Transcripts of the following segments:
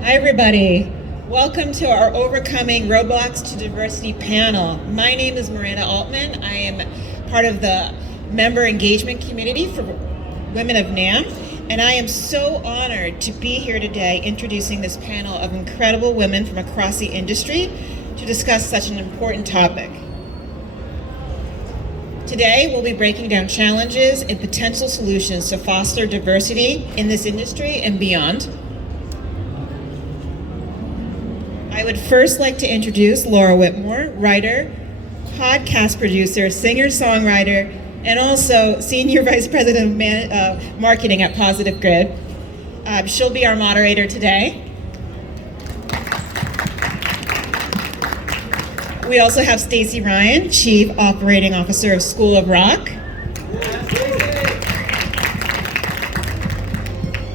Hi everybody. Welcome to our Overcoming Roadblocks to Diversity panel. My name is Miranda Altman. I am part of the member engagement community for Women of NAMM, and I am so honored to be here today introducing this panel of incredible women from across the industry to discuss such an important topic. Today, we'll be breaking down challenges and potential solutions to foster diversity in this industry and beyond. I would first like to introduce Laura Whitmore, writer, podcast producer, singer-songwriter, and also Senior Vice President of Marketing at Positive Grid. She'll be our moderator today. We also have Stacey Ryan, Chief Operating Officer of School of Rock.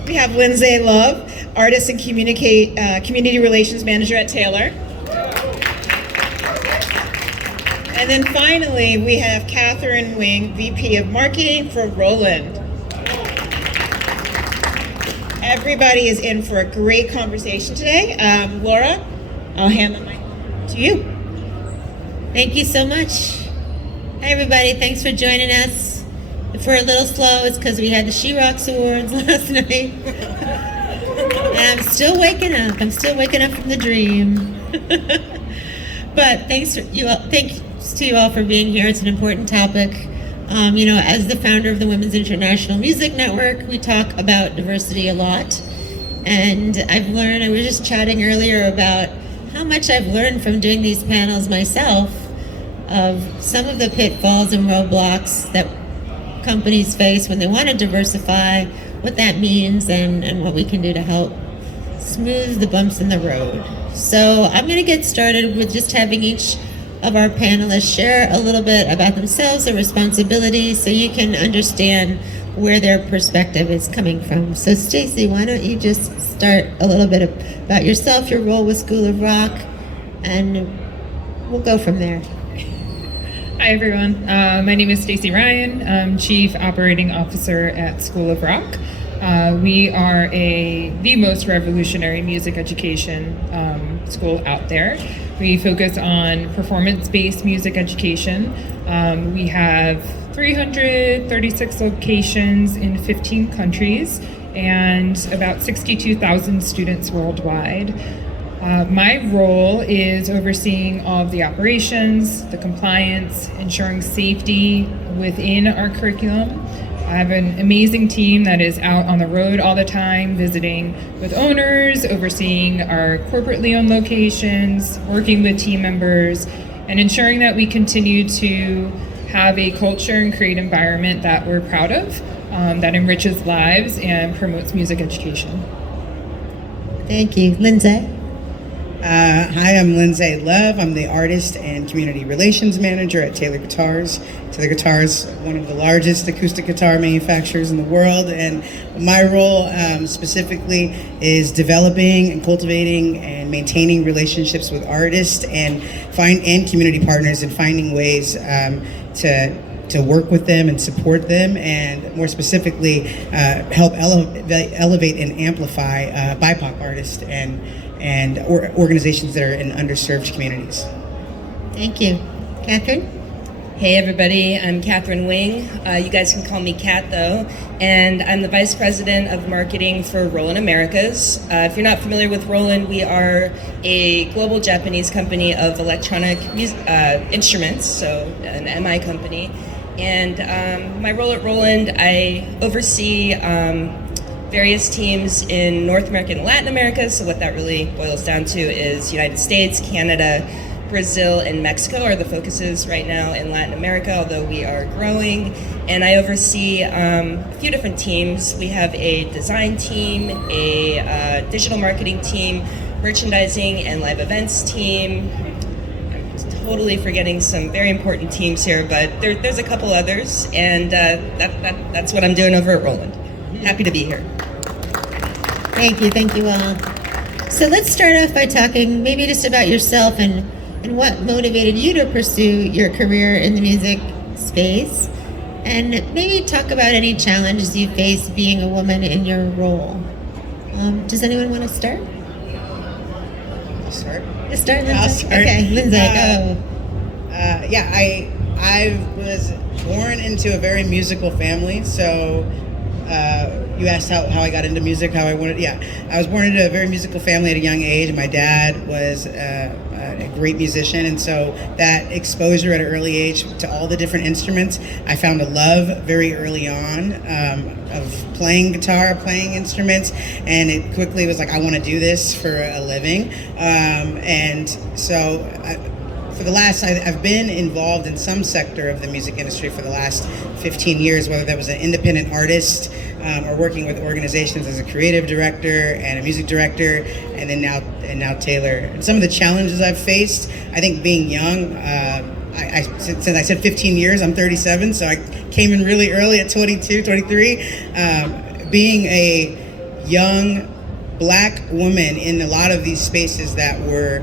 We have Lindsay Love, Artist and Community Relations Manager at Taylor. And then finally, we have Catherine Wing, VP of Marketing for Roland. Everybody is in for a great conversation today. Laura, I'll hand the mic to you. Thank you so much. Hi everybody, thanks for joining us. If we're a little slow, it's because we had the She Rocks Awards last night. And I'm still waking up. From the dream. But thanks to you all for being here. It's an important topic. As the founder of the Women's International Music Network, we talk about diversity a lot. And I was just chatting earlier about how much I've learned from doing these panels myself of some of the pitfalls and roadblocks that companies face when they want to diversify, what that means, and what we can do to help smooth the bumps in the road. So I'm going to get started with just having each of our panelists share a little bit about themselves, their responsibilities, so you can understand where their perspective is coming from. So Stacey, why don't you just start a little bit about yourself, your role with School of Rock, and we'll go from there. Hi everyone, my name is Stacey Ryan. I'm Chief Operating Officer at School of Rock. We are the most revolutionary music education school out there. We focus on performance-based music education. We have 336 locations in 15 countries and about 62,000 students worldwide. My role is overseeing all of the operations, the compliance, ensuring safety within our curriculum. I have an amazing team that is out on the road all the time, visiting with owners, overseeing our corporately owned locations, working with team members, and ensuring that we continue to have a culture and create environment that we're proud of, that enriches lives and promotes music education. Thank you. Lindsay? Hi, I'm Lindsay Love. I'm the Artist and Community Relations Manager at Taylor Guitars. Taylor Guitars, one of the largest acoustic guitar manufacturers in the world, and my role specifically is developing and cultivating and maintaining relationships with artists and community partners, and finding ways to work with them and support them, and more specifically help elevate and amplify BIPOC artists and organizations that are in underserved communities. Thank you. Catherine? Hey everybody, I'm Catherine Wing. You guys can call me Kat though, and I'm the Vice President of Marketing for Roland Americas. If you're not familiar with Roland, we are a global Japanese company of electronic instruments, so an MI company. And my role at Roland, I oversee various teams in North America and Latin America. So what that really boils down to is United States, Canada, Brazil, and Mexico are the focuses right now in Latin America, although we are growing. And I oversee a few different teams. We have a design team, a digital marketing team, merchandising and live events team. I'm totally forgetting some very important teams here, but there's a couple others, and that's what I'm doing over at Roland. Happy to be here. Thank you all. So let's start off by talking maybe just about yourself and what motivated you to pursue your career in the music space, and maybe talk about any challenges you face being a woman in your role. Does anyone want to start? start. Just start, Lindsay. I'll start. Okay, Lindsay, go. Yeah, I was born into a very musical family. So you asked how I got into music, how I wanted. Yeah, I was born into a very musical family at a young age. My dad was a great musician, and so that exposure at an early age to all the different instruments, I found a love very early on of playing guitar, playing instruments, and it quickly was like, I want to do this for a living. And so I've been involved in some sector of the music industry for the last 15 years, whether that was an independent artist or working with organizations as a creative director and a music director, and then now Taylor. And some of the challenges I've faced, I think being young, since I said 15 years, I'm 37, so I came in really early at 22, 23. Being a young Black woman in a lot of these spaces that were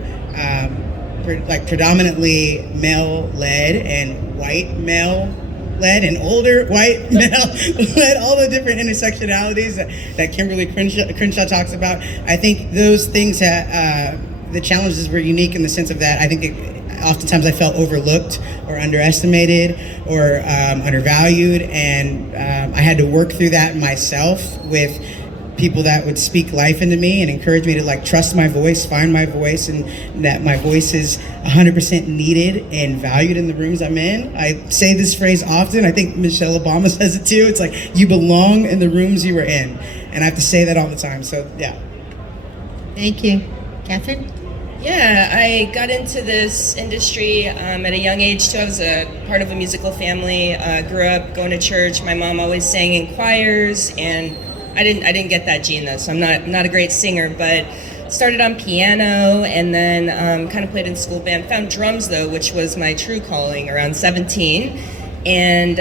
predominantly male-led and white male-led and older white male-led, all the different intersectionalities that Kimberly Crenshaw talks about. I think those things, the challenges were unique in the sense of that I think oftentimes I felt overlooked or underestimated or undervalued, and I had to work through that myself with people that would speak life into me and encourage me to trust my voice, find my voice, and that my voice is 100% needed and valued in the rooms I'm in. I say this phrase often. I think Michelle Obama says it too. It's like, you belong in the rooms you were in. And I have to say that all the time. So, yeah. Thank you. Catherine? Yeah, I got into this industry at a young age too. I was a part of a musical family, grew up going to church. My mom always sang in choirs, and I didn't get that gene though, so I'm not a great singer, but started on piano and then kind of played in school band. Found drums though, which was my true calling around 17, and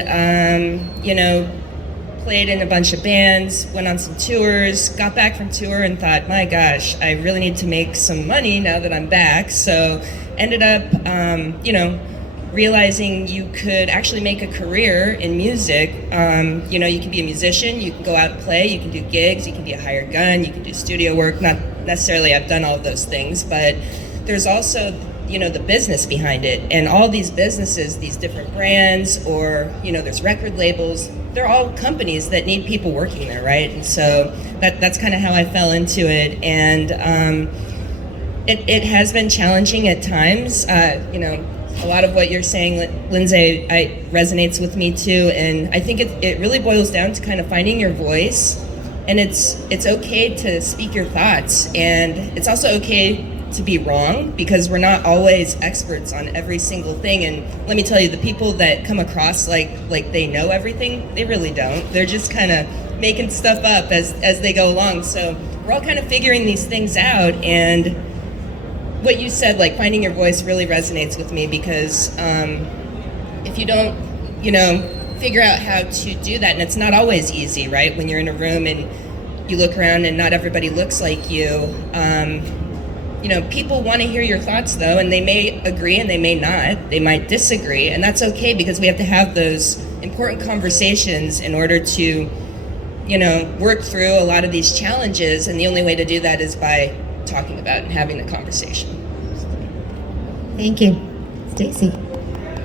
played in a bunch of bands, went on some tours, got back from tour and thought, my gosh, I really need to make some money now that I'm back. So ended up, realizing you could actually make a career in music. You can be a musician, you can go out and play, you can do gigs, you can be a hired gun, you can do studio work. Not necessarily I've done all of those things, but there's also, the business behind it. And all these businesses, these different brands, or, there's record labels, they're all companies that need people working there, right? And so that's kind of how I fell into it. And it has been challenging at times. A lot of what you're saying, Lindsay, resonates with me too, and I think it really boils down to kind of finding your voice, and it's okay to speak your thoughts, and it's also okay to be wrong, because we're not always experts on every single thing. And let me tell you, the people that come across like they know everything, they really don't. They're just kind of making stuff up as they go along. So we're all kind of figuring these things out, and what you said, finding your voice, really resonates with me, because if you don't, figure out how to do that, and it's not always easy, right? When you're in a room and you look around and not everybody looks like you, people want to hear your thoughts though, and they may agree and they may not. They might disagree, and that's okay, because we have to have those important conversations in order to, work through a lot of these challenges, and the only way to do that is by talking about and having the conversation. Thank you. Stacey?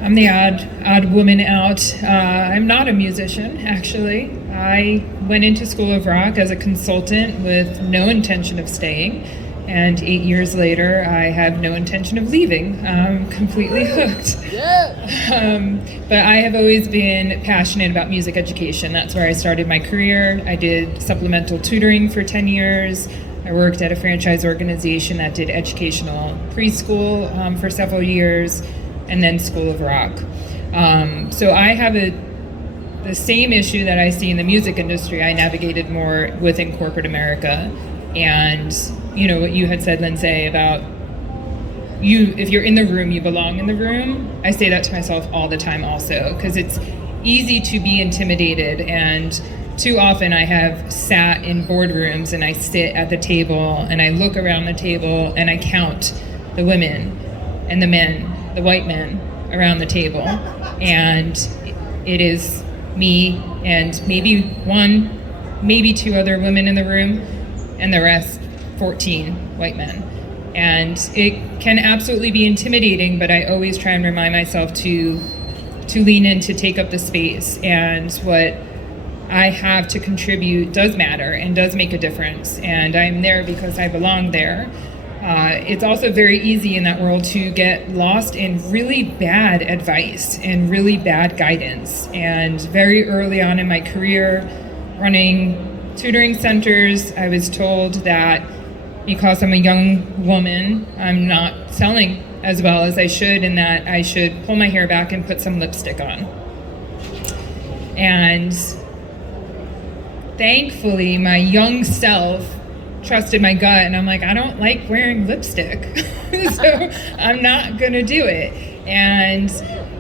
I'm the odd woman out. I'm not a musician, actually. I went into School of Rock as a consultant with no intention of staying, and 8 years later, I have no intention of leaving. I'm completely hooked. But I have always been passionate about music education. That's where I started my career. I did supplemental tutoring for 10 years. I worked at a franchise organization that did educational preschool for several years, and then School of Rock. So I have the same issue that I see in the music industry. I navigated more within corporate America. And what you had said, Lindsay, about if you're in the room, you belong in the room. I say that to myself all the time also, because it's easy to be intimidated, and too often I have sat in boardrooms and I sit at the table and I look around the table and I count the women and the men, the white men around the table. And it is me and maybe one, maybe two other women in the room, and the rest 14 white men. And it can absolutely be intimidating, but I always try and remind myself to lean in, to take up the space. And what I have to contribute does matter and does make a difference. And I'm there because I belong there. It's also very easy in that world to get lost in really bad advice and really bad guidance. And very early on in my career, running tutoring centers, I was told that because I'm a young woman, I'm not selling as well as I should, and that I should pull my hair back and put some lipstick on. And thankfully, my young self trusted my gut, and I'm like, I don't like wearing lipstick, so I'm not gonna do it. And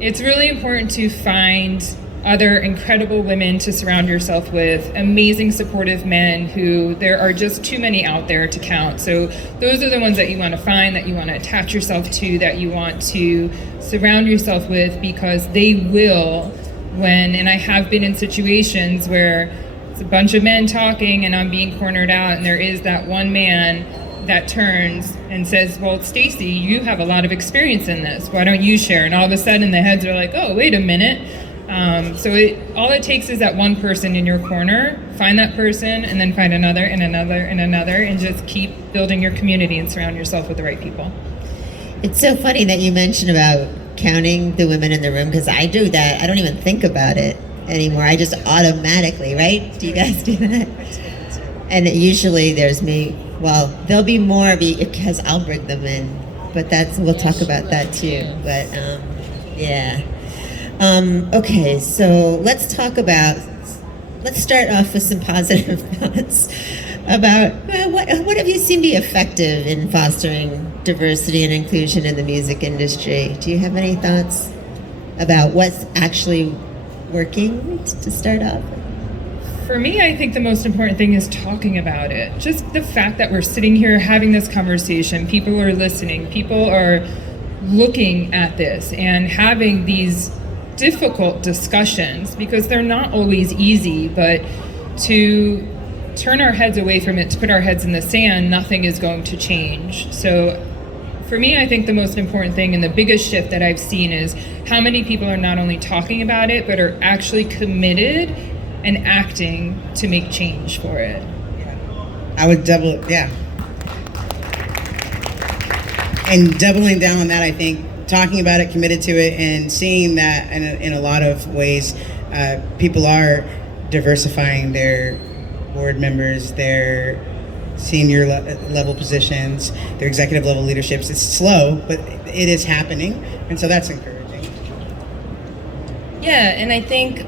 it's really important to find other incredible women to surround yourself with, amazing supportive men who there are just too many out there to count. So those are the ones that you want to find, that you want to attach yourself to, that you want to surround yourself with, because they will and I have been in situations where it's a bunch of men talking and I'm being cornered out, and there is that one man that turns and says, well, Stacey, you have a lot of experience in this. Why don't you share? And all of a sudden the heads are like, oh, wait a minute. All it takes is that one person in your corner. Find that person, and then find another and another and another, and just keep building your community and surround yourself with the right people. It's so funny that you mentioned about counting the women in the room, because I do that. I don't even think about it anymore. I just automatically, right? Do you guys do that? And usually there's me. Well, there'll be more because I'll bring them in, but we'll talk about that too. But yeah. Okay, so let's start off with some positive thoughts about what have you seen be effective in fostering diversity and inclusion in the music industry? Do you have any thoughts about what's actually working to start off? For me, I think the most important thing is talking about it. Just the fact that we're sitting here having this conversation, people are listening, people are looking at this and having these difficult discussions, because they're not always easy, but to turn our heads away from it, to put our heads in the sand, nothing is going to change. So for me, I think the most important thing and the biggest shift that I've seen is how many people are not only talking about it, but are actually committed and acting to make change for it. I would And doubling down on that, I think, talking about it, committed to it, and seeing that in a lot of ways, people are diversifying their board members, their senior level positions, their executive level leaderships. It's slow, but it is happening, and so that's encouraging. Yeah, and I think,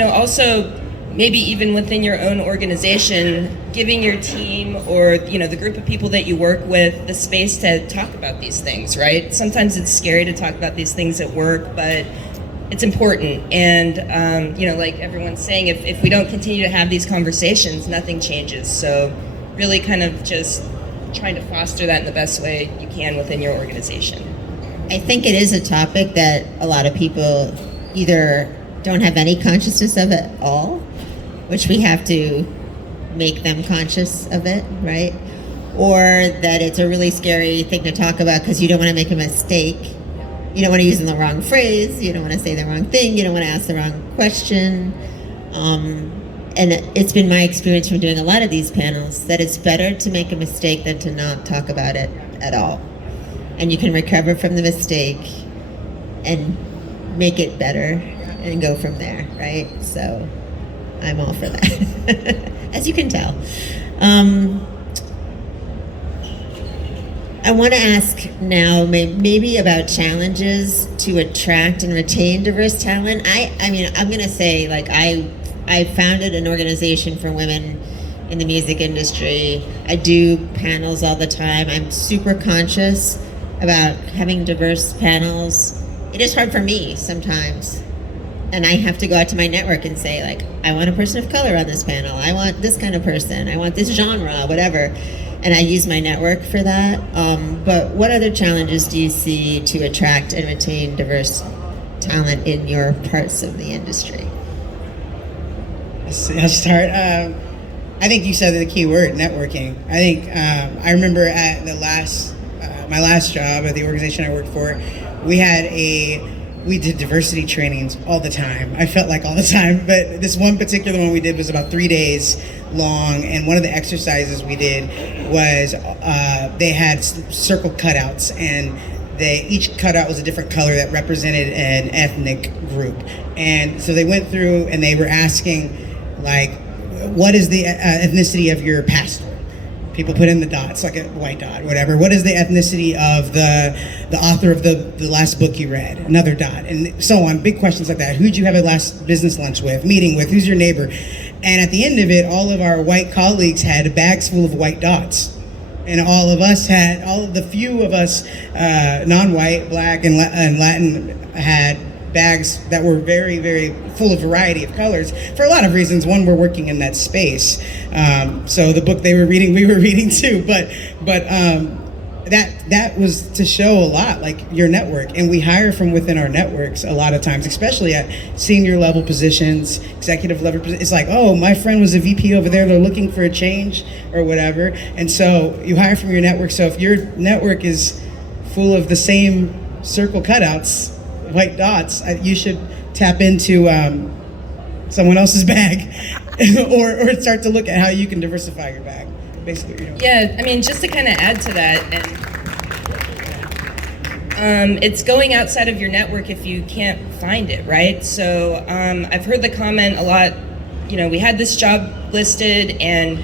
also maybe even within your own organization, giving your team or, the group of people that you work with the space to talk about these things, right? Sometimes it's scary to talk about these things at work, but it's important. And, like everyone's saying, if we don't continue to have these conversations, nothing changes. So really kind of just trying to foster that in the best way you can within your organization. I think it is a topic that a lot of people either don't have any consciousness of it at all, which we have to make them conscious of it, right? Or that it's a really scary thing to talk about because you don't want to make a mistake. You don't want to use the wrong phrase. You don't want to say the wrong thing. You don't want to ask the wrong question. And it's been my experience from doing a lot of these panels that it's better to make a mistake than to not talk about it at all. And you can recover from the mistake and make it better and go from there, right? So I'm all for that, as you can tell. I want to ask now maybe about challenges to attract and retain diverse talent. I mean, I'm going to say, like, I founded an organization for women in the music industry. I do panels all the time. I'm super conscious about having diverse panels. It is hard for me sometimes. And I have to go out to my network and say, like, I want a person of color on this panel. I want this kind of person. I want this genre, whatever. And I use my network for that. But what other challenges do you see to attract and retain diverse talent in your parts of the industry? I'll start. I think you said the key word, networking. I think I remember at the my last job at the organization I worked for, we did diversity trainings all the time. I felt like all the time, but this one particular one we did was about 3 days long, and one of the exercises we did was they had circle cutouts, and each cutout was a different color that represented an ethnic group. And so they went through and they were asking, like, what is the ethnicity of your pastor? People put in the dots, like a white dot, whatever. What is the ethnicity of the author of the last book you read? Another dot, and so on. Big questions like that. Who'd you have a last business lunch with, meeting with? Who's your neighbor? And at the end of it, all of our white colleagues had bags full of white dots. And all of the few of us, non-white, black, and Latin, had bags that were very, very full of variety of colors for a lot of reasons. One, we're working in that space, so the book they were reading, we were reading too. But that was to show a lot, like your network, and we hire from within our networks a lot of times, especially at senior level positions, executive level positions. It's like, oh, my friend was a VP over there, they're looking for a change or whatever, and so you hire from your network. So if your network is full of the same circle cutouts, white dots, you should tap into someone else's bag or start to look at how you can diversify your bag, basically. Yeah, I mean, just to kind of add to that, and it's going outside of your network if you can't find it, right? So I've heard the comment a lot, we had this job listed and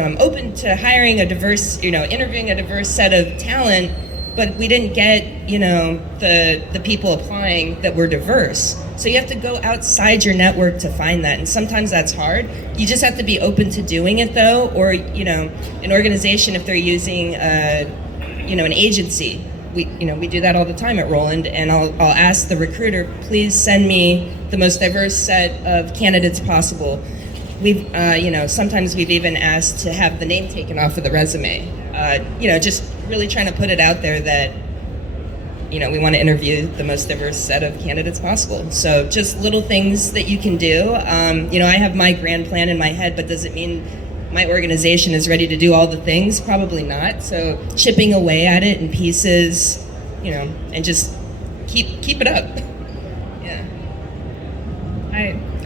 I'm open to hiring a diverse, interviewing a diverse set of talent, but we didn't get, the people applying that were diverse. So you have to go outside your network to find that, and sometimes that's hard. You just have to be open to doing it, though, or, an organization, if they're using, an agency. We do that all the time at Roland, and I'll ask the recruiter, please send me the most diverse set of candidates possible. We've, sometimes we've even asked to have the name taken off of the resume. Just really trying to put it out there that, we want to interview the most diverse set of candidates possible. So just little things that you can do. I have my grand plan in my head, but does it mean my organization is ready to do all the things? Probably not. So chipping away at it in pieces, and just keep it up. Yeah.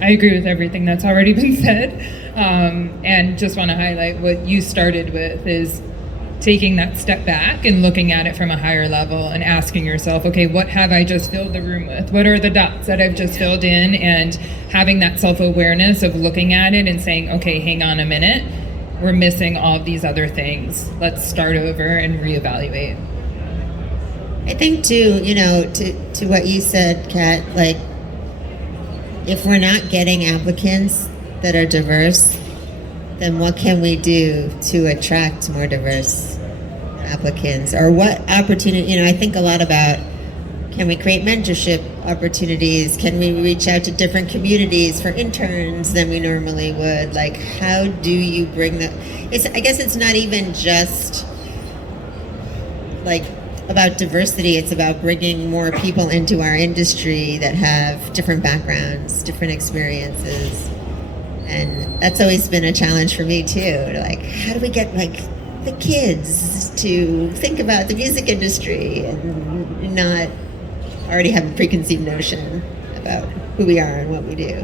I agree with everything that's already been said, and just want to highlight what you started with is taking that step back and looking at it from a higher level and asking yourself, okay, what have I just filled the room with? What are the dots that I've just filled in? And having that self-awareness of looking at it and saying, okay, hang on a minute, we're missing all of these other things. Let's start over and reevaluate. I think too, to what you said, Kat, like, if we're not getting applicants that are diverse, then what can we do to attract more diverse applicants? Or what opportunity, I think a lot about, can we create mentorship opportunities? Can we reach out to different communities for interns than we normally would? Like, how do you bring that? I guess it's not even just like about diversity, it's about bringing more people into our industry that have different backgrounds, different experiences. And that's always been a challenge for me too. Like, how do we get the kids to think about the music industry and not already have a preconceived notion about who we are and what we do?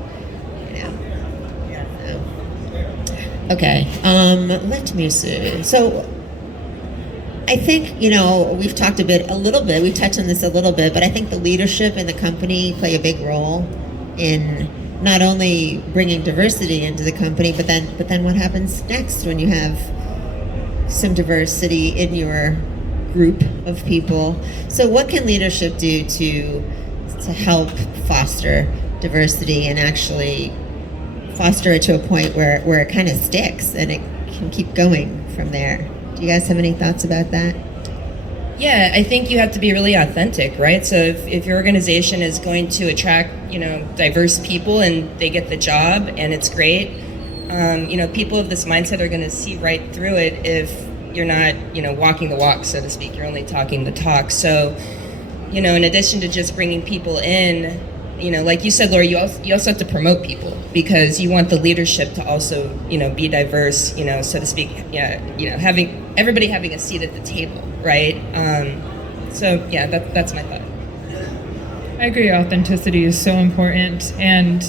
Okay. Let me see. So I think, we've talked a little bit, we've touched on this a little bit, but I think the leadership in the company play a big role in not only bringing diversity into the company, but then what happens next when you have some diversity in your group of people? So what can leadership do to help foster diversity and actually foster it to a point where it kind of sticks and it can keep going from there? Do you guys have any thoughts about that? Yeah, I think you have to be really authentic, right? So if your organization is going to attract, diverse people and they get the job and it's great, people of this mindset are going to see right through it if you're not, walking the walk, so to speak. You're only talking the talk. So, in addition to just bringing people in, like you said, Laura, you also have to promote people because you want the leadership to also, be diverse, so to speak. Yeah, having everybody having a seat at the table, right? So yeah, that's my thought. I agree. Authenticity is so important, and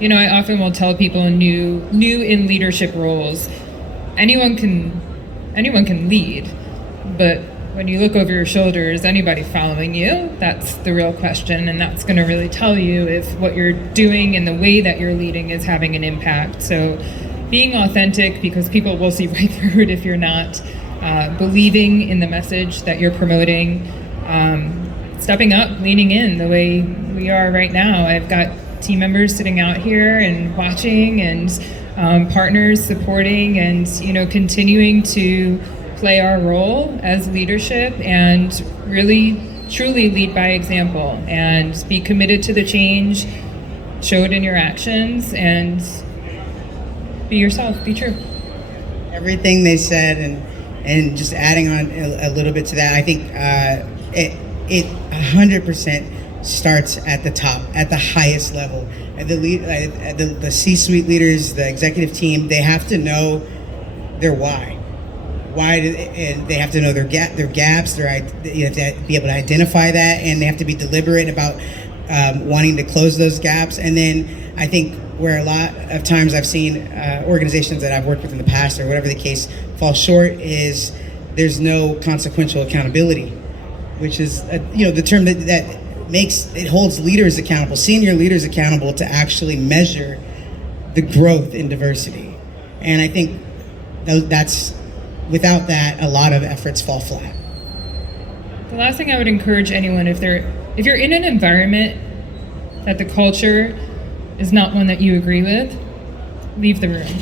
I often will tell people new in leadership roles, anyone can lead, but when you look over your shoulder, is anybody following you? That's the real question, and that's going to really tell you if what you're doing and the way that you're leading is having an impact. So being authentic, because people will see right through it if you're not, believing in the message that you're promoting, stepping up, leaning in the way we are right now. I've got team members sitting out here and watching, and partners supporting, and continuing to play our role as leadership and really truly lead by example and be committed to the change, show it in your actions, and be yourself, be true. Everything they said, and just adding on a little bit to that, I think it 100% starts at the top, at the highest level. The C-suite leaders, the executive team, they have to know their why. And they have to know their gaps. You have to be able to identify that, and they have to be deliberate about wanting to close those gaps. And then I think where a lot of times I've seen organizations that I've worked with in the past, or whatever the case, fall short is there's no consequential accountability, which is the term that makes it holds leaders accountable, senior leaders accountable, to actually measure the growth in diversity. And I think that's. Without that, a lot of efforts fall flat. The last thing I would encourage anyone, if you're in an environment that the culture is not one that you agree with, leave the room.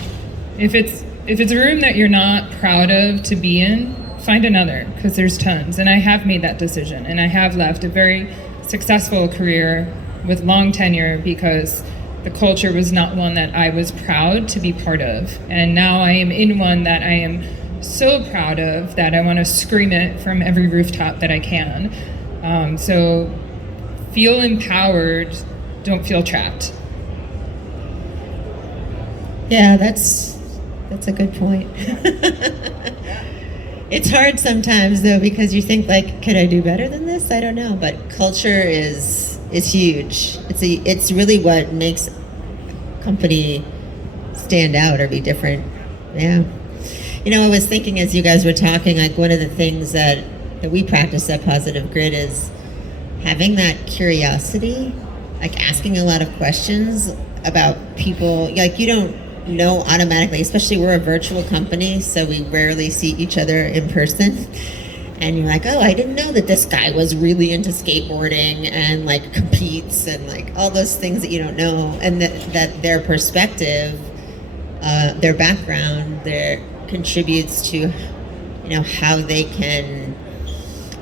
If it's a room that you're not proud of to be in, find another, because there's tons. And I have made that decision, and I have left a very successful career with long tenure because the culture was not one that I was proud to be part of. And now I am in one that I am so proud of that I want to scream it from every rooftop that I can. So feel empowered, don't feel trapped. Yeah, that's a good point. It's hard sometimes though, because you think like, could I do better than this? I don't know, but culture is huge. It's really what makes a company stand out or be different. Yeah. I was thinking as you guys were talking, like one of the things that we practice at Positive Grid is having that curiosity, like asking a lot of questions about people. Like you don't know automatically, especially we're a virtual company, so we rarely see each other in person. And you're like, oh, I didn't know that this guy was really into skateboarding and like competes and like all those things that you don't know, and that their perspective, their background, contributes to how they can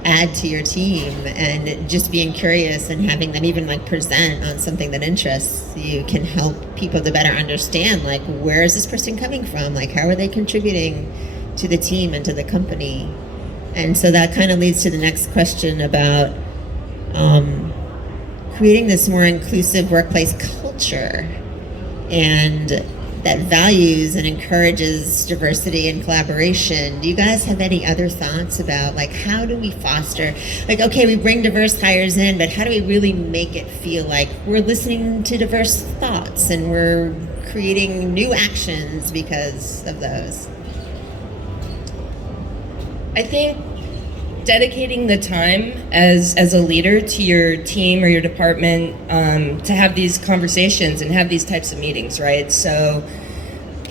add to your team, and just being curious and having them even like present on something that interests you can help people to better understand like where is this person coming from, like how are they contributing to the team and to the company. And so that kind of leads to the next question about creating this more inclusive workplace culture and that values and encourages diversity and collaboration. Do you guys have any other thoughts about like how do we foster, like, okay, we bring diverse hires in, but how do we really make it feel like we're listening to diverse thoughts and we're creating new actions because of those? I think dedicating the time as a leader to your team or your department to have these conversations and have these types of meetings, right? So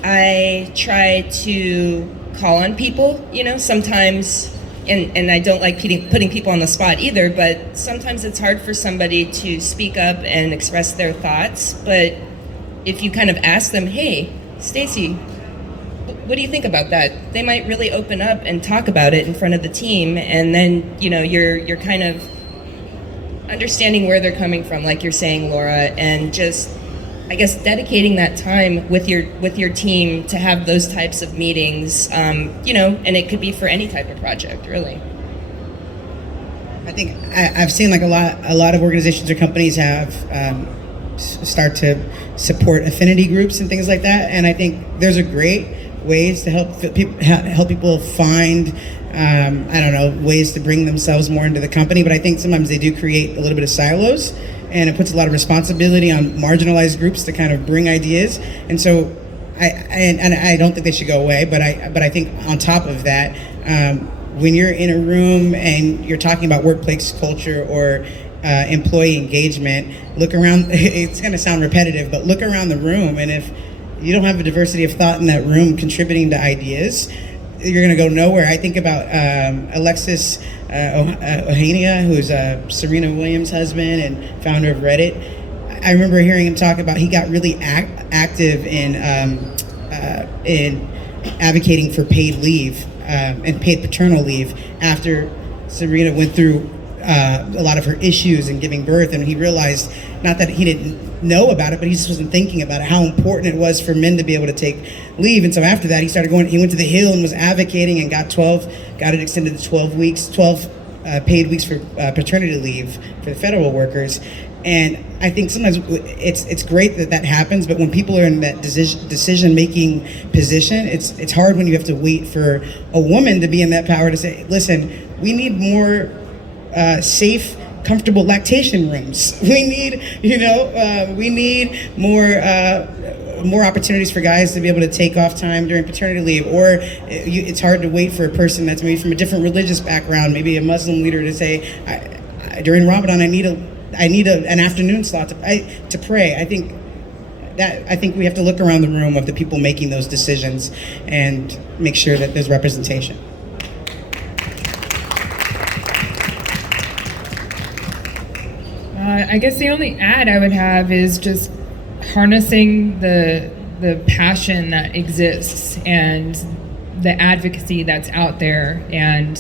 I try to call on people, sometimes, and I don't like putting people on the spot either, but sometimes it's hard for somebody to speak up and express their thoughts. But if you kind of ask them, hey, Stacey, what do you think about that? They might really open up and talk about it in front of the team, and then you're kind of understanding where they're coming from, like you're saying, Laura, and just I guess dedicating that time with your team to have those types of meetings, and it could be for any type of project, really. I think I've seen like a lot of organizations or companies have start to support affinity groups and things like that, and I think those are great ways to help people find ways to bring themselves more into the company. But I think sometimes they do create a little bit of silos, and it puts a lot of responsibility on marginalized groups to kind of bring ideas. And so I don't think they should go away, but I think on top of that, when you're in a room and you're talking about workplace culture or employee engagement, look around. It's going to sound repetitive, but look around the room, and if you don't have a diversity of thought in that room contributing to ideas, you're going to go nowhere. I think about Alexis Ohania, who's Serena Williams' husband and founder of Reddit. I remember hearing him talk about he got really active in advocating for paid leave and paid paternal leave after Serena went through a lot of her issues in giving birth, and he realized, not that he didn't know about it, but he just wasn't thinking about it, how important it was for men to be able to take leave. And so after that, he went to the Hill and was advocating and got it extended to 12 paid weeks for paternity leave for the federal workers. And I think sometimes it's great that happens, but when people are in that decision-making position, it's hard when you have to wait for a woman to be in that power to say, listen, we need more safe, comfortable lactation rooms. We need more opportunities for guys to be able to take off time during paternity leave. Or it's hard to wait for a person that's maybe from a different religious background, maybe a Muslim leader, to say, during Ramadan, I need an afternoon slot to pray. I think we have to look around the room of the people making those decisions and make sure that there's representation. I guess the only ad I would have is just harnessing the passion that exists and the advocacy that's out there. And,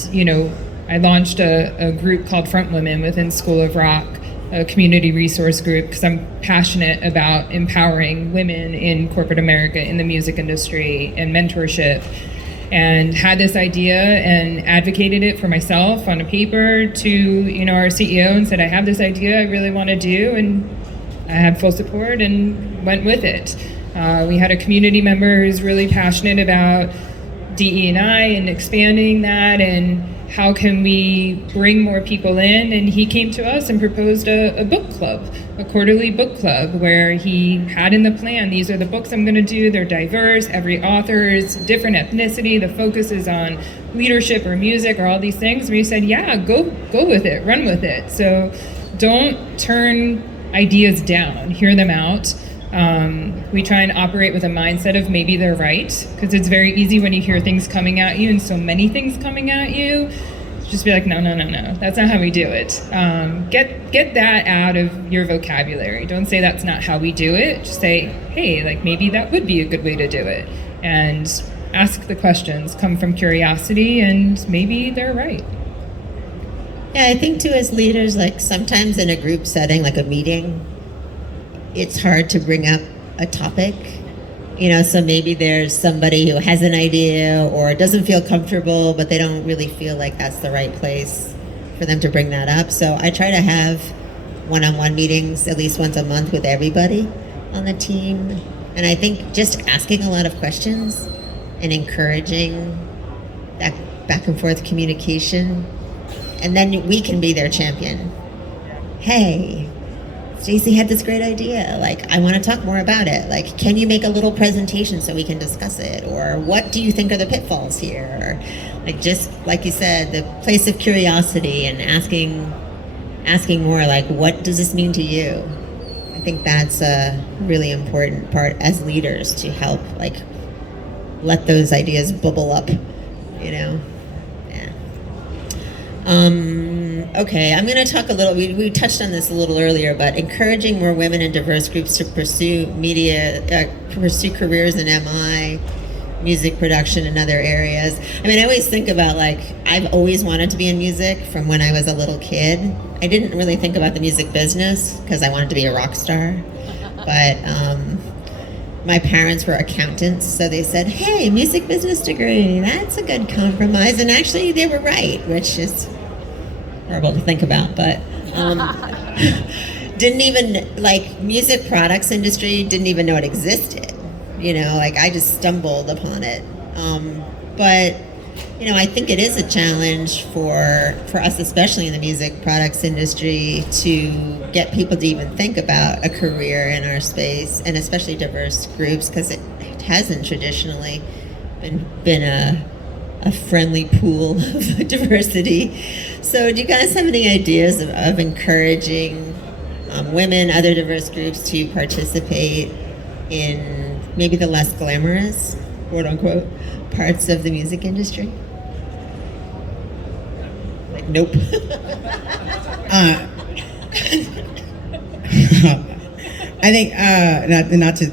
I launched a group called Front Women within School of Rock, a community resource group, because I'm passionate about empowering women in corporate America in the music industry and mentorship. And had this idea and advocated it for myself on a paper to our CEO and said, I have this idea I really want to do, and I had full support and went with it. We had a community member who's really passionate about DE&I and expanding that, and how can we bring more people in? And he came to us and proposed a book club, a quarterly book club, where he had in the plan, these are the books I'm going to do. They're diverse. Every author is different ethnicity. The focus is on leadership or music or all these things. We said, yeah, go with it, run with it. So don't turn ideas down, hear them out. We try and operate with a mindset of maybe they're right, because it's very easy when you hear things coming at you and so many things coming at you, just be like, no, that's not how we do it. Get that out of your vocabulary. Don't say that's not how we do it. Just say, hey, like maybe that would be a good way to do it. And ask the questions, come from curiosity, and maybe they're right. Yeah, I think too, as leaders, like sometimes in a group setting, like a meeting, it's hard to bring up a topic, so maybe there's somebody who has an idea or doesn't feel comfortable, but they don't really feel like that's the right place for them to bring that up. So I try to have one-on-one meetings at least once a month with everybody on the team. And I think just asking a lot of questions and encouraging that back and forth communication, and then we can be their champion. Hey, Stacey had this great idea. Like, I want to talk more about it. Like, can you make a little presentation so we can discuss it? Or what do you think are the pitfalls here? Or, like, just like you said, the place of curiosity and asking more, like, what does this mean to you? I think that's a really important part as leaders to help, like, let those ideas bubble up, Yeah. Okay, I'm going to talk a little, we touched on this a little earlier, but encouraging more women in diverse groups to pursue careers in MI, music production, and other areas. I mean, I always think about, like, I've always wanted to be in music from when I was a little kid. I didn't really think about the music business because I wanted to be a rock star, but my parents were accountants, so they said, hey, music business degree, that's a good compromise. And actually, they were right, which is horrible to think about, but didn't even, like, music products industry, didn't even know it existed. You know, like, I just stumbled upon it. But, you know, I think it is a challenge for us, especially in the music products industry, to get people to even think about a career in our space, and especially diverse groups, because it hasn't traditionally been a friendly pool of diversity. So do you guys have any ideas of encouraging women, other diverse groups to participate in maybe the less glamorous, quote unquote, parts of the music industry? Like, nope. I think not to,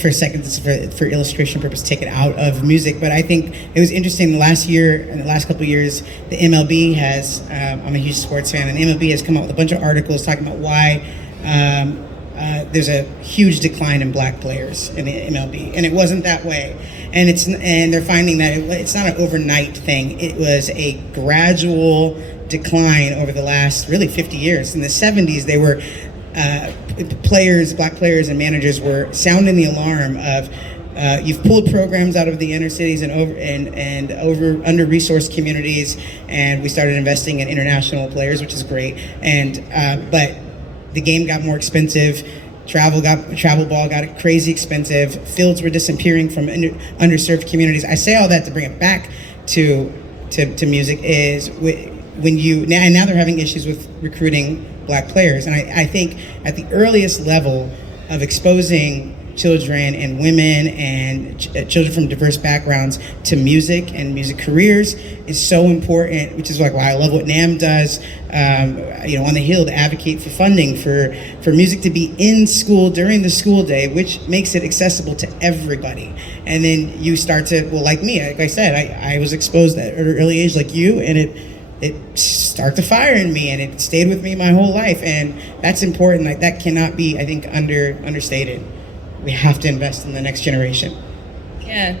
for a second, for illustration purpose, take it out of music, but I think it was interesting in the last couple of years, the MLB has, I'm a huge sports fan, and the MLB has come out with a bunch of articles talking about why there's a huge decline in black players in the MLB, and it wasn't that way. And they're finding that it's not an overnight thing. It was a gradual decline over the last really 50 years. In the 70s, they were black players and managers were sounding the alarm of you've pulled programs out of the inner cities and over under-resourced communities, and we started investing in international players, which is great. And but the game got more expensive. Travel ball got crazy expensive. Fields were disappearing from underserved communities. I say all that to bring it back to music. Is when now they're having issues with recruiting black players, and I think at the earliest level of exposing children and women and children from diverse backgrounds to music and music careers is so important, which is like why I love what NAMM does, on the Hill, to advocate for funding for music to be in school during the school day, which makes it accessible to everybody. And then you start to, well, like me, like I said, I was exposed at an early age like you, and it started to fire in me, and it stayed with me my whole life, and that's important. Like, that cannot be, I think, understated. We have to invest in the next generation. Yeah.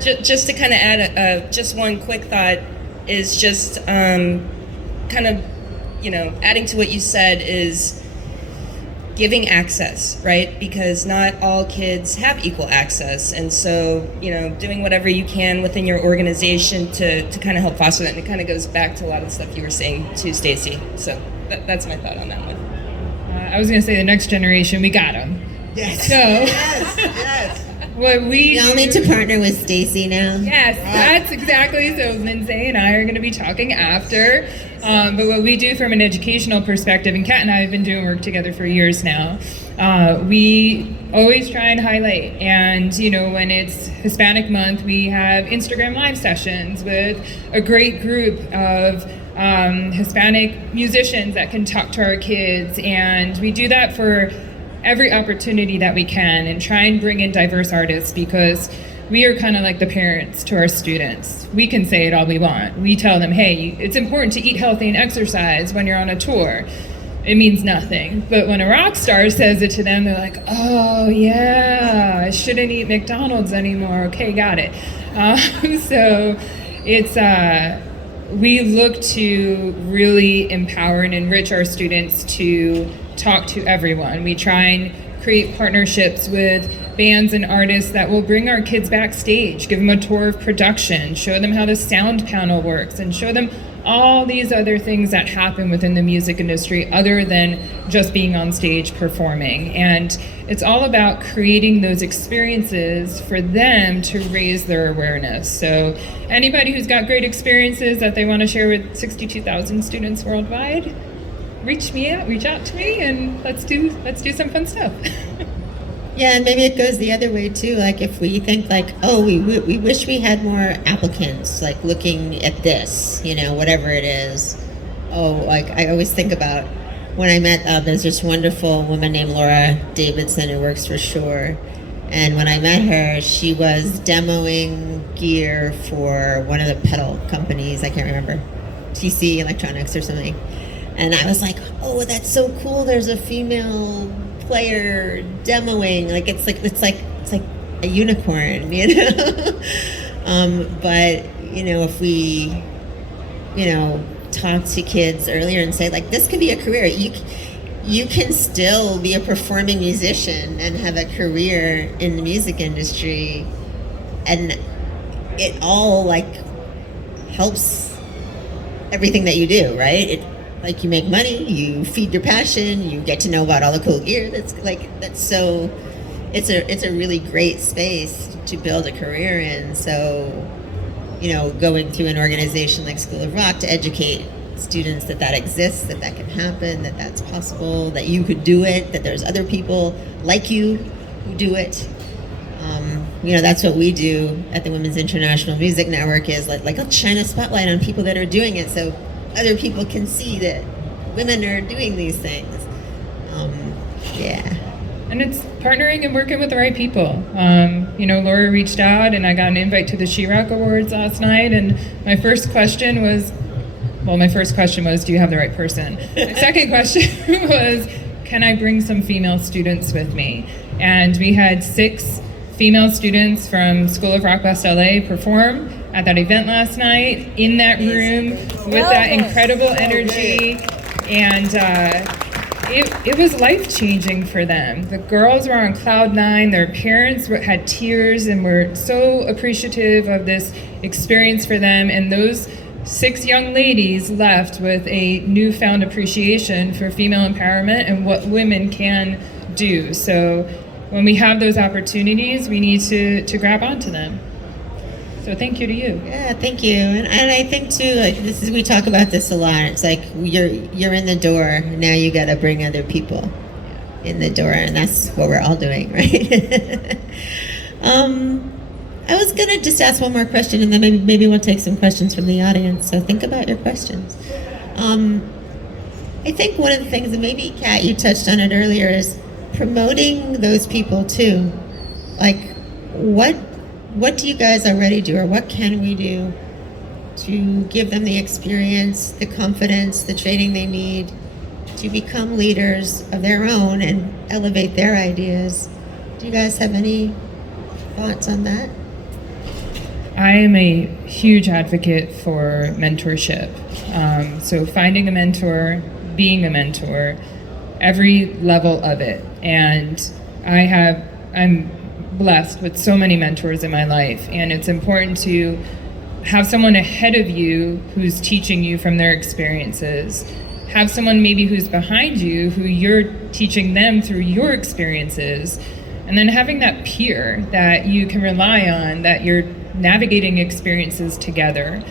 Just to kind of add just one quick thought is just kind of, adding to what you said is giving access, right? Because not all kids have equal access. And so, doing whatever you can within your organization to kind of help foster that. And it kind of goes back to a lot of the stuff you were saying too, Stacey. So that's my thought on that one. I was going to say the next generation, we got them. Yes. So, yes. What we Y'all need to partner with Stacey now. Yes, that's exactly. So Lindsay and I are going to be talking after. But what we do from an educational perspective, and Kat and I have been doing work together for years now, we always try and highlight. And, when it's Hispanic Month, we have Instagram Live sessions with a great group of Hispanic musicians that can talk to our kids. And we do that for every opportunity that we can, and try and bring in diverse artists, because we are kind of like the parents to our students. We can say it all we want. We tell them, hey, it's important to eat healthy and exercise when you're on a tour. It means nothing. But when a rock star says it to them, they're like, oh yeah, I shouldn't eat McDonald's anymore. Okay, got it. So it's, we look to really empower and enrich our students to talk to everyone. We try and create partnerships with bands and artists that will bring our kids backstage, give them a tour of production, show them how the sound panel works, and show them all these other things that happen within the music industry other than just being on stage performing. And it's all about creating those experiences for them to raise their awareness. So anybody who's got great experiences that they want to share with 62,000 students worldwide, reach out to me, and let's do some fun stuff. Yeah, and maybe it goes the other way too. Like, if we think like, oh, we wish we had more applicants, like looking at this, whatever it is. Oh, like I always think about when I met, there's this wonderful woman named Laura Davidson who works for Shure. And when I met her, she was demoing gear for one of the pedal companies. I can't remember, TC Electronics or something. And I was like, oh, that's so cool. There's a female player demoing. Like it's like a unicorn, But if we, talk to kids earlier and say, like, this could be a career. You can still be a performing musician and have a career in the music industry, and it all like helps everything that you do, right? It, like, you make money, you feed your passion, you get to know about all the cool gear. It's a really great space to build a career in. So, you know, going through an organization like School of Rock to educate students that exists, that can happen, that's possible, that you could do it, that there's other people like you who do it. You know, that's what we do at the Women's International Music Network, is like let's shine a spotlight on people that are doing it so other people can see that women are doing these things. Yeah. And it's partnering and working with the right people. You know, Laura reached out and I got an invite to the She-Rock Awards last night, and my first question was, do you have the right person? My second question was, can I bring some female students with me? And we had 6 female students from School of Rock West LA perform at that event last night in that room with that incredible energy. And it was life-changing for them. The girls were on cloud 9. Their parents had tears and were so appreciative of this experience for them. And those 6 young ladies left with a newfound appreciation for female empowerment and what women can do. So when we have those opportunities, we need to grab onto them. So thank you to you. Yeah, thank you. And I think too, like, we talk about this a lot. It's like you're in the door. Now you got to bring other people in the door, and that's what we're all doing, right? I was gonna just ask one more question, and then maybe we'll take some questions from the audience. So think about your questions. I think one of the things, and maybe Kat, you touched on it earlier, is promoting those people too. Like, what do you guys already do, or what can we do to give them the experience, the confidence, the training they need to become leaders of their own and elevate their ideas? Do you guys have any thoughts on that? I am a huge advocate for mentorship. So finding a mentor, being a mentor, every level of it. And I'm blessed with so many mentors in my life, and it's important to have someone ahead of you who's teaching you from their experiences. Have someone maybe who's behind you who you're teaching them through your experiences, and then having that peer that you can rely on, that you're navigating experiences together.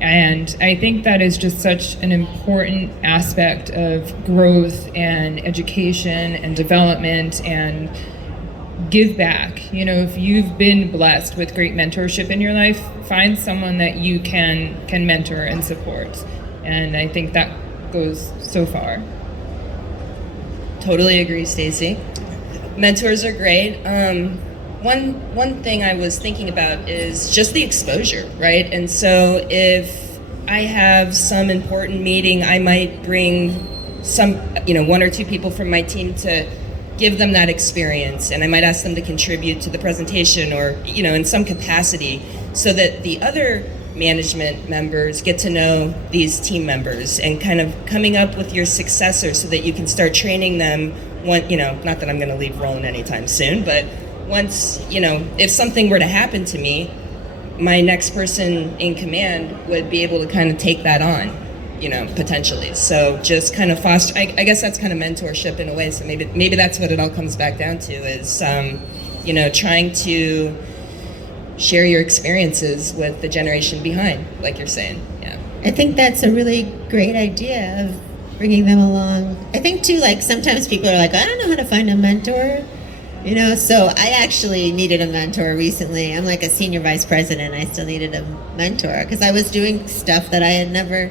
And I think that is just such an important aspect of growth and education and development and give back. You know, if you've been blessed with great mentorship in your life, find someone that you can mentor and support. And I think that goes so far. Totally agree, Stacey. Mentors are great. One thing I was thinking about is just the exposure, right? And so if I have some important meeting, I might bring some, 1 or 2 people from my team to give them that experience, and I might ask them to contribute to the presentation or, in some capacity, so that the other management members get to know these team members and kind of coming up with your successors so that you can start training them. Not that I'm going to leave Roland anytime soon, but once, if something were to happen to me, my next person in command would be able to kind of take that on, potentially. So just kind of foster, I guess that's kind of mentorship in a way. So maybe that's what it all comes back down to is, trying to share your experiences with the generation behind, like you're saying. Yeah. I think that's a really great idea of bringing them along. I think too, like, sometimes people are like, I don't know how to find a mentor. So I actually needed a mentor recently. I'm like a senior vice president. I still needed a mentor because I was doing stuff that I had never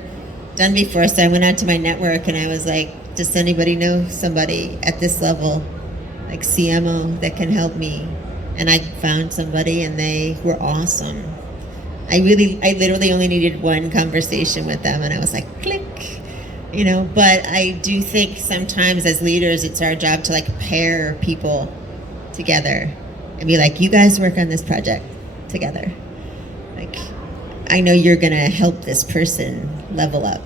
done before. So I went out to my network and I was like, does anybody know somebody at this level, like CMO, that can help me? And I found somebody and they were awesome. I literally only needed one conversation with them and I was like, click. But I do think sometimes as leaders, it's our job to like pair people together and be like, you guys work on this project together. Like, I know you're gonna help this person level up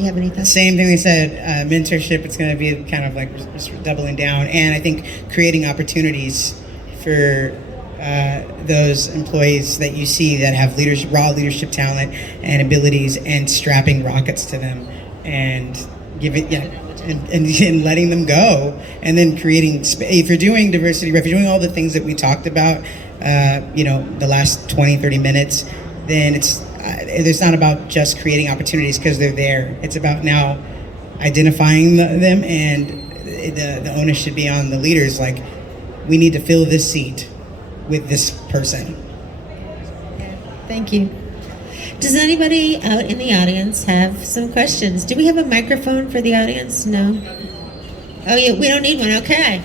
you have any thoughts? Same thing they said, mentorship, it's going to be kind of like just doubling down. And I think creating opportunities for those employees that you see that have raw leadership talent and abilities, and strapping rockets to them and and letting them go. And then creating, if you're doing diversity, if you're doing all the things that we talked about, the last 20, 30 minutes, then it's not about just creating opportunities because they're there. It's about now identifying them, and the onus should be on the leaders. Like, we need to fill this seat with this person. Thank you. Does anybody out in the audience have some questions? Do we have a microphone for the audience? No? Oh, yeah, we don't need one. Okay.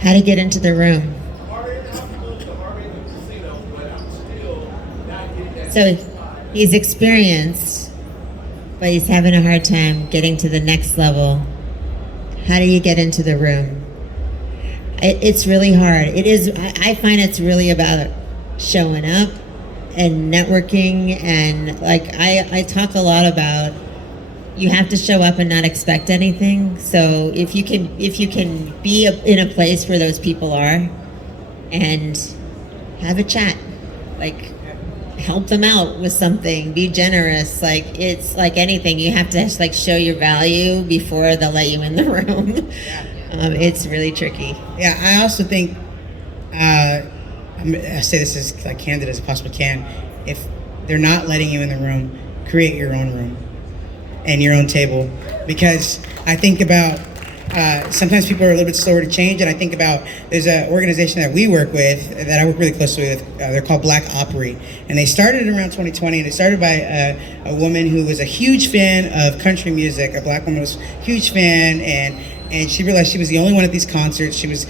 How to get into the room. So he's experienced, but he's having a hard time getting to the next level. How do you get into the room? It's really hard. It is. I find it's really about showing up and networking, and like I talk a lot about, you have to show up and not expect anything. So if you can be in a place where those people are, and have a chat, like help them out with something, be generous. Like, it's like anything, you have to like show your value before they'll let you in the room. It's really tricky. Yeah, I also think I say this as like candid as I possibly can. If they're not letting you in the room, create your own room and your own table, because I think about sometimes people are a little bit slower to change, and I think about, there's an organization that we work with, that I work really closely with, they're called Black Opry, and they started around 2020, and it started by a woman who was a huge fan of country music. A black woman was a huge fan, and she realized she was the only one at these concerts. She was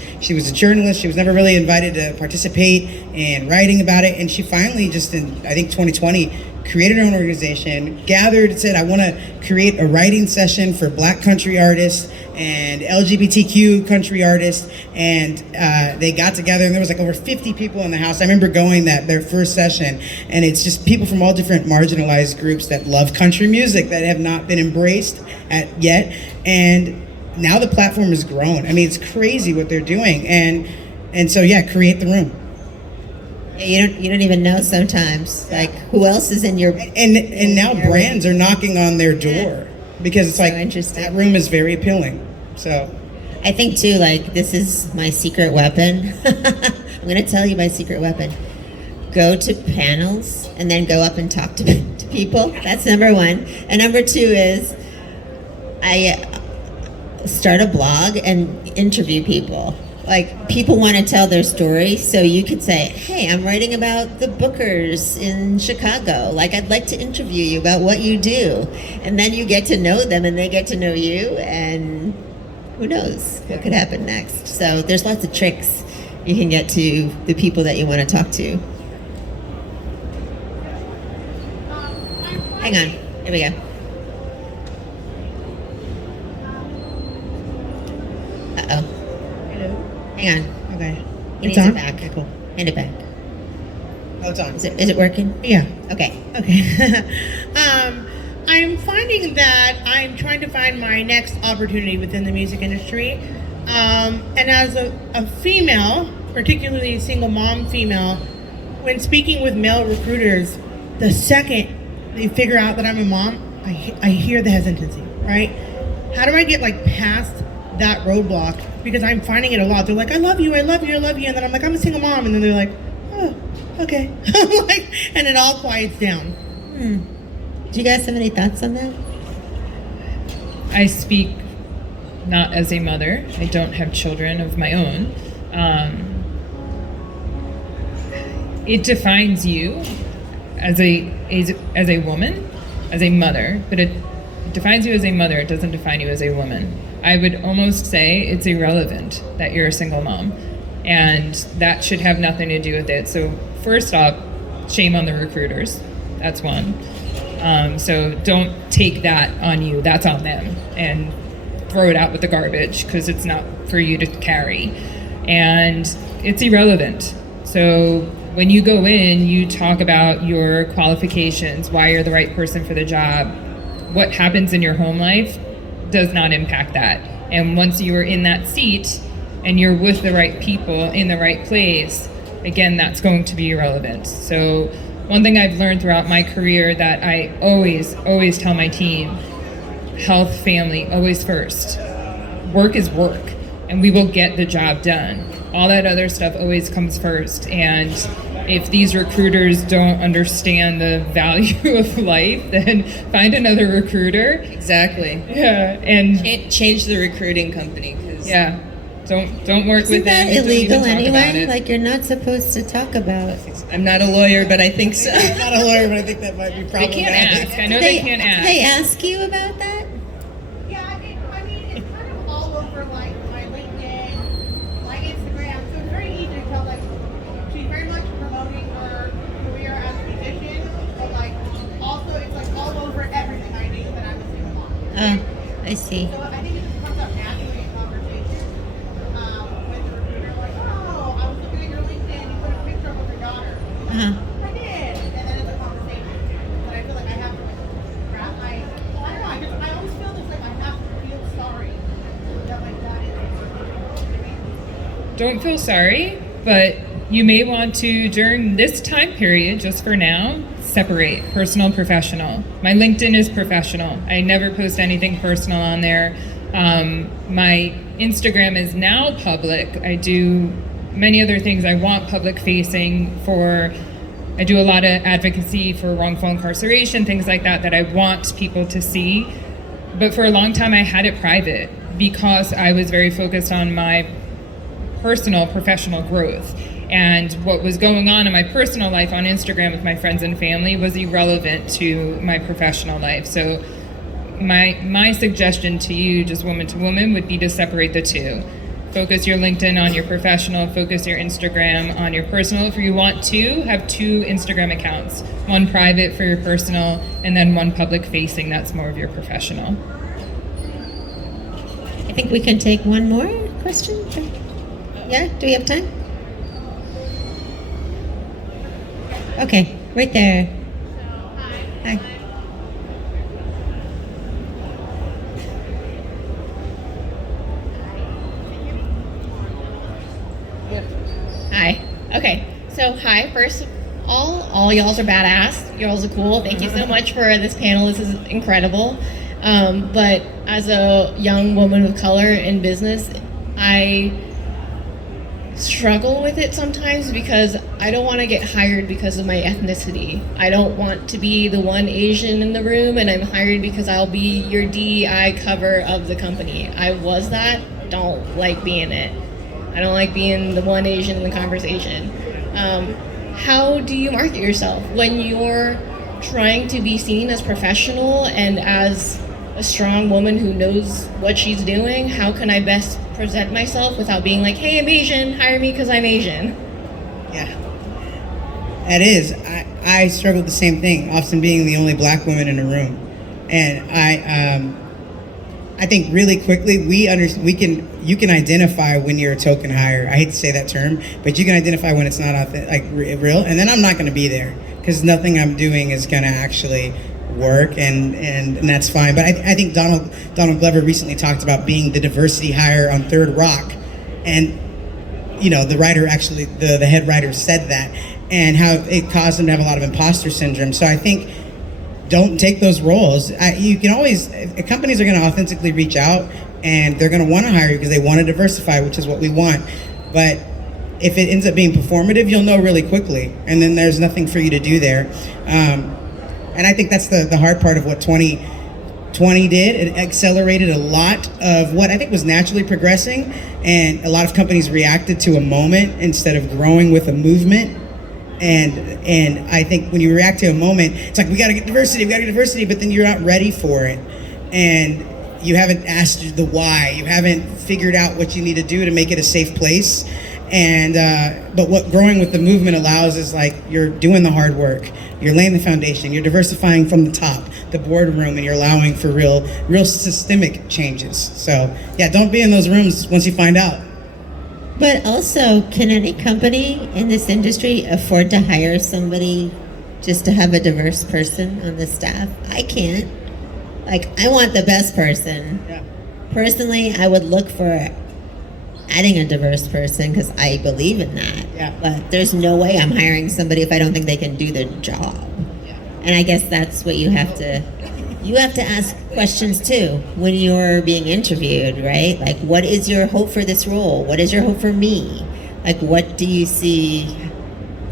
a journalist. She was never really invited to participate in writing about it, and she finally, just in, I think, 2020, created her own organization, gathered and said, I want to create a writing session for Black country artists and LGBTQ country artists, and they got together, and there was like over 50 people in the house. I remember going their first session, and it's just people from all different marginalized groups that love country music that have not been embraced yet, and now the platform has grown. I mean, it's crazy what they're doing, and so yeah, create the room. You don't even know sometimes, like, who else is in your and now brands are knocking on their door, because it's so like, interesting. that room is very appealing. So I think too, like, this is my secret weapon. I'm gonna tell you my secret weapon. Go to panels and then go up and talk to people. That's number one. And number two is I start a blog and interview people. Like, people want to tell their story, so you could say, hey, I'm writing about the Bookers in Chicago. Like, I'd like to interview you about what you do. And then you get to know them, and they get to know you, and who knows what could happen next. So there's lots of tricks you can get to the people that you want to talk to. Hang on. Here we go. Uh-oh. Hang on. Okay. He It's needs on? it back. Okay, cool. Hand it back. oh, it's on. Is it working? Yeah. Okay. Okay. I'm finding that I'm trying to find my next opportunity within the music industry. And as a female, particularly a single mom female, when speaking with male recruiters, the second they figure out that I'm a mom, I hear the hesitancy, right? How do I get like past that roadblock? Because I'm finding it a lot. They're like, I love you, I love you, I love you. And then I'm like, I'm a single mom. And then they're like, oh, okay. Like, and it all quiets down. Do you guys have any thoughts on that? I speak not as a mother. I don't have children of my own. It defines you as a woman, as a mother, but it defines you as a mother. It doesn't define you as a woman. I would almost say it's irrelevant that you're a single mom, and that should have nothing to do with it. So first off, shame on the recruiters. That's one. So don't take that on you. That's on them, and throw it out with the garbage because it's not for you to carry. And it's irrelevant. So when you go in, you talk about your qualifications, why you're the right person for the job. What happens in your home life does not impact that. And once you are in that seat and you're with the right people in the right place, again, that's going to be irrelevant. So one thing I've learned throughout my career that I always tell my team, health, family, always first. Work is work, and we will get the job done. All that other stuff always comes first. And if these recruiters don't understand the value of life, then find another recruiter. Exactly. Yeah, and Change the recruiting company. yeah, don't work Isn't with them. that Don't illegal even talk about anyway? it. Like, you're not supposed to talk about. I'm not a lawyer, but I think so. I'm not a lawyer, but I think that might be They problematic. can't ask. I know they can't ask. They ask you about that? Yeah, I mean, it's kind of all over, like, my LinkedIn, my Instagram, so it's very easy to tell, like, she's very much promoting her career as a musician, but, like, also it's, like, all over everything I do that I'm a single mom. Oh, I see. So I think it just comes up naturally in conversation with the recruiter, like, oh, I was looking at your LinkedIn, you put a picture of your daughter. Uh-huh. I did, and then it's a conversation. But I feel like I have to, like, wrap my, I don't know, I always feel this, like, I have to feel sorry that, like, that is, Don't feel sorry, but you may want to, during this time period, just for now, separate personal and professional. My LinkedIn is professional. I never post anything personal on there. My Instagram is now public. I do many other things I want public facing for. I do a lot of advocacy for wrongful incarceration, things like that I want people to see. But for a long time, I had it private because I was very focused on my personal, professional growth. And what was going on in my personal life on Instagram with my friends and family was irrelevant to my professional life. So my suggestion to you, just woman to woman, would be to separate the two. Focus your LinkedIn on your professional, focus your Instagram on your personal. If you want to, have 2 Instagram accounts, one private for your personal, and then one public facing, that's more of your professional. I think we can take one more question. Yeah, do we have time? Okay, right there. Hi. Hi. Okay. So hi. First of all y'all's are badass. Y'all's are cool. Thank you so much for this panel. This is incredible. But as a young woman of color in business, I struggle with it sometimes because I don't want to get hired because of my ethnicity. I don't want to be the one Asian in the room and I'm hired because I'll be your DEI cover of the company. I was that. Don't like being it. I don't like being the one Asian in the conversation. How do you market yourself when you're trying to be seen as professional and as a strong woman who knows what she's doing? How can I best present myself without being like, hey, I'm Asian, hire me because I'm Asian? Yeah, that is. I struggle with the same thing, often being the only black woman in a room, and I think really quickly you can identify when you're a token hire. I hate to say that term, but you can identify when it's not real, and then I'm not going to be there because nothing I'm doing is going to actually work, and that's fine. But I think Donald Glover recently talked about being the diversity hire on Third Rock, and the writer actually, the head writer said that, and how it caused him to have a lot of imposter syndrome. So I think don't take those roles. You can always, companies are going to authentically reach out and they're going to want to hire you because they want to diversify, which is what we want. But if it ends up being performative, you'll know really quickly, and then there's nothing for you to do there. And I think that's the hard part of what 2020 did. It accelerated a lot of what I think was naturally progressing, and a lot of companies reacted to a moment instead of growing with a movement. And I think when you react to a moment, it's like, we gotta get diversity, but then you're not ready for it. And you haven't asked the why. You haven't figured out what you need to do to make it a safe place. And but what growing with the movement allows is, like, you're doing the hard work, you're laying the foundation, you're diversifying from the top, the boardroom, and you're allowing for real systemic changes. So yeah, don't be in those rooms once you find out. But also, can any company in this industry afford to hire somebody just to have a diverse person on the staff? I can't. Like, I want the best person. Yeah. Personally, I would look for adding a diverse person because I believe in that. Yeah. But there's no way I'm hiring somebody if I don't think they can do the job. Yeah. And I guess that's what you have to ask questions too when you're being interviewed, right? Like, what is your hope for this role? What is your hope for me? Like, what do you see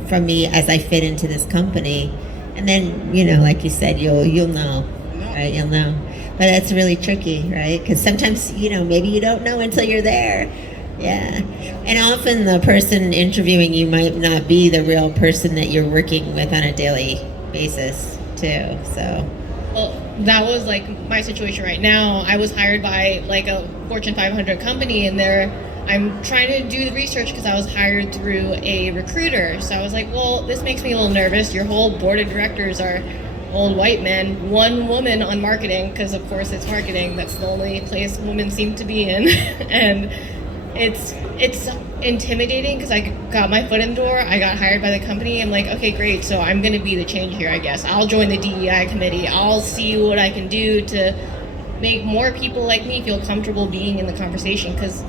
from me as I fit into this company? And then, like you said, you'll know, right? You'll know. But that's really tricky, right? Because sometimes, maybe you don't know until you're there. Yeah. And often the person interviewing you might not be the real person that you're working with on a daily basis too, so. Well, that was like my situation right now. I was hired by like a Fortune 500 company, and I'm trying to do the research because I was hired through a recruiter. So I was like, well, this makes me a little nervous. Your whole board of directors are old white men, one woman on marketing, because of course it's marketing. That's the only place women seem to be in. And it's intimidating because I got my foot in the door. I got hired by the company. I'm like, okay, great. So I'm going to be the change here, I guess. I'll join the DEI committee. I'll see what I can do to make more people like me feel comfortable being in the conversation, because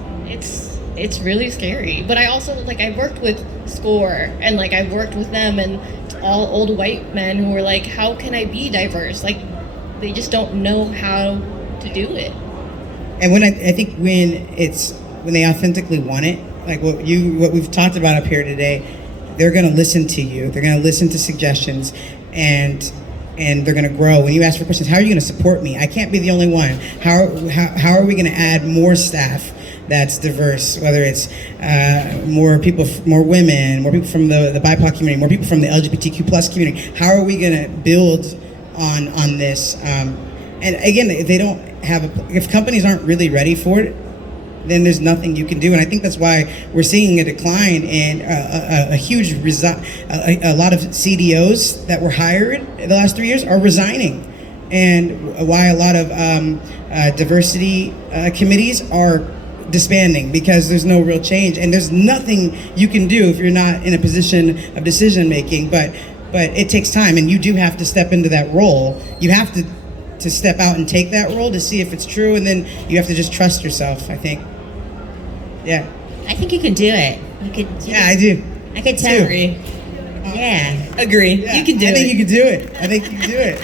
it's really scary. But I also, like, I worked with SCORE, and like I worked with them, and all old white men who were like, how can I be diverse? Like, they just don't know how to do it. And when I think when they authentically want it, like what we've talked about up here today, they're going to listen to you. They're going to listen to suggestions, and they're going to grow. When you ask for questions, how are you going to support me? I can't be the only one. How are we going to add more staff that's diverse? Whether it's more people, more women, more people from the BIPOC community, more people from the LGBTQ plus community. How are we going to build on this? And again, if companies aren't really ready for it, then there's nothing you can do. And I think that's why we're seeing a decline in a lot of CDOs that were hired in the last 3 years are resigning, and why a lot of diversity committees are disbanding, because there's no real change, and there's nothing you can do if you're not in a position of decision making. But it takes time, and you do have to step into that role. You have to step out and take that role to see if it's true, and then you have to just trust yourself, I think. Yeah. I think you can do it. I do. I could tell. Agree. Yeah. Agree. Yeah. You can do it. I think you can do it. I think you can do it.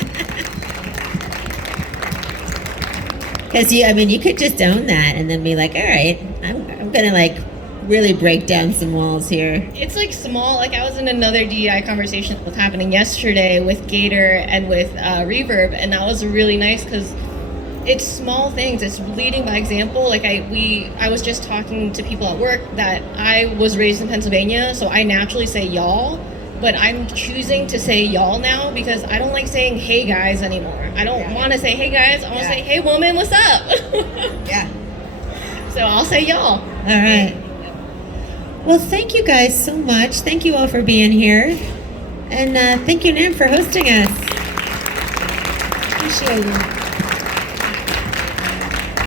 Because you could just own that and then be like, all right, I'm gonna like really break down some walls here. It's like small. Like, I was in another DEI conversation that was happening yesterday with Gator and with Reverb, and that was really nice because it's small things. It's leading by example. Like, I was just talking to people at work that I was raised in Pennsylvania, so I naturally say y'all, but I'm choosing to say y'all now because I don't like saying hey guys anymore. I don't want to say hey guys. I want to say hey woman, what's up? Yeah. So I'll say y'all. All right. Well, thank you guys so much. Thank you all for being here. And thank you, NAMM, for hosting us. Appreciate it.